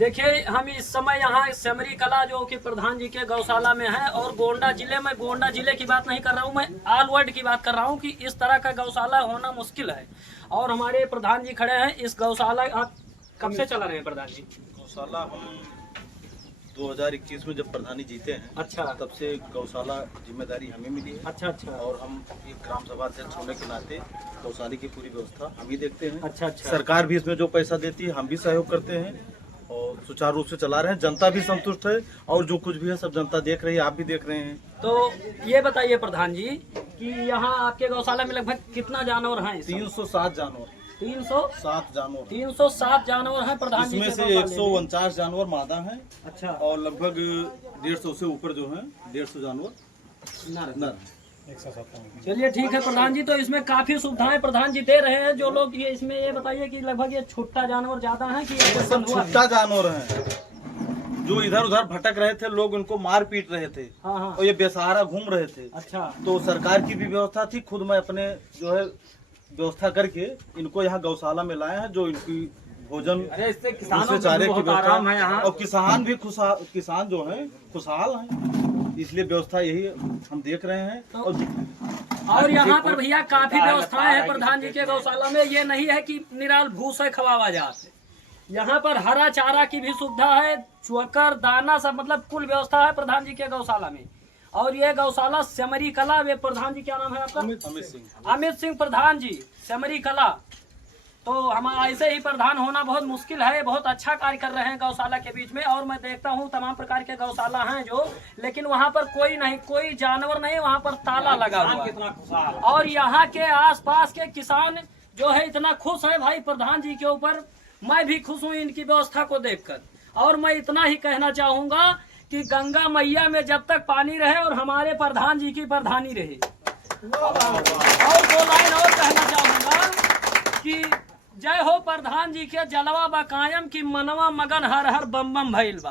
देखिए, हम इस समय यहाँ सेमरी कला जो कि प्रधान जी के गौशाला में है, और गोंडा जिले की बात नहीं कर रहा हूँ, मैं ऑल वर्ल्ड की बात कर रहा हूँ कि इस तरह का गौशाला होना मुश्किल है। और हमारे प्रधान जी खड़े हैं इस गौशाला। आप कब से चला रहे हैं प्रधान जी? गौशाला हम 2021 में जब प्रधानी जीते हैं, अच्छा, तब से गौशाला जिम्मेदारी हमें मिली है। अच्छा। और हम एक ग्राम सभा अध्यक्ष होने के नाते गौशाला की पूरी व्यवस्था हम ही देखते हैं। अच्छा। सरकार भी इसमें जो पैसा देती है हम भी सहयोग करते हैं और सुचारू रूप से चला रहे हैं। जनता भी संतुष्ट है और जो कुछ भी है सब जनता देख रही है, आप भी देख रहे हैं। तो ये बताइए प्रधान जी कि यहाँ आपके गौशाला में लगभग कितना जानवर हैं? 307 जानवर। 307 जानवर 307 जानवर हैं प्रधान जी। इसमें से 149 जानवर मादा हैं। अच्छा। और लगभग 150 से ऊपर जो है 150 जानवर नर। चलिए ठीक है प्रधान जी, तो इसमें काफी सुविधाएं प्रधान जी दे रहे हैं जो लोग। ये इसमें ये बताइए कि लगभग ये छुट्टा जानवर ज्यादा है कि ये सब छुट्टा जानवर हैं जो इधर उधर भटक रहे थे, लोग इनको मार पीट रहे थे। हाँ। और ये बेसहारा घूम रहे थे। अच्छा। तो सरकार की भी व्यवस्था थी, खुद मैं अपने जो है व्यवस्था करके इनको यहाँ गौशाला में लाए हैं, जो इनकी भोजन इससे किसानों चारे की आराम है यहाँ। और किसान भी किसान जो है खुशहाल हैं, इसलिए व्यवस्था यही हम देख रहे हैं। और यहाँ पर भैया काफी व्यवस्थाएं हैं प्रधान जी के गौशाला में। ये नहीं है कि निराल भूसा खवावा जाते, यहाँ पर हरा चारा की भी सुविधा है, चोकर दाना सब, मतलब कुल व्यवस्था है प्रधान जी के गौशाला में। और ये गौशाला सेमरी कला, वे प्रधान जी क्या नाम है आपका? अमित सिंह प्रधान जी, सेमरी कला। तो हम ऐसे ही प्रधान होना बहुत मुश्किल है। बहुत अच्छा कार्य कर रहे हैं गौशाला के बीच में। और मैं देखता हूँ तमाम प्रकार के गौशाला हैं जो, लेकिन वहाँ पर कोई जानवर नहीं, वहाँ पर ताला लगा हुआ है। और यहाँ के आसपास के किसान जो है इतना खुश है भाई प्रधान जी के ऊपर। मैं भी खुश हूँ इनकी व्यवस्था को देखकर। और मैं इतना ही कहना चाहूँगा कि गंगा मैया में जब तक पानी रहे और हमारे प्रधान जी की प्रधानी रहे। और 2 लाइन और कहना चाहूँगा कि जय हो प्रधान जी के जलवा बा कायम की मनवा मगन हर हर बम बम भइल बा।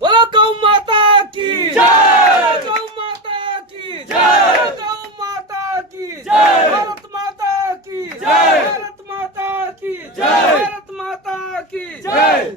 बोलो गौ माता की जय, गौ माता की जय, गौ माता की जय, भारत माता की जय, भारत माता की जय, भारत माता की जय।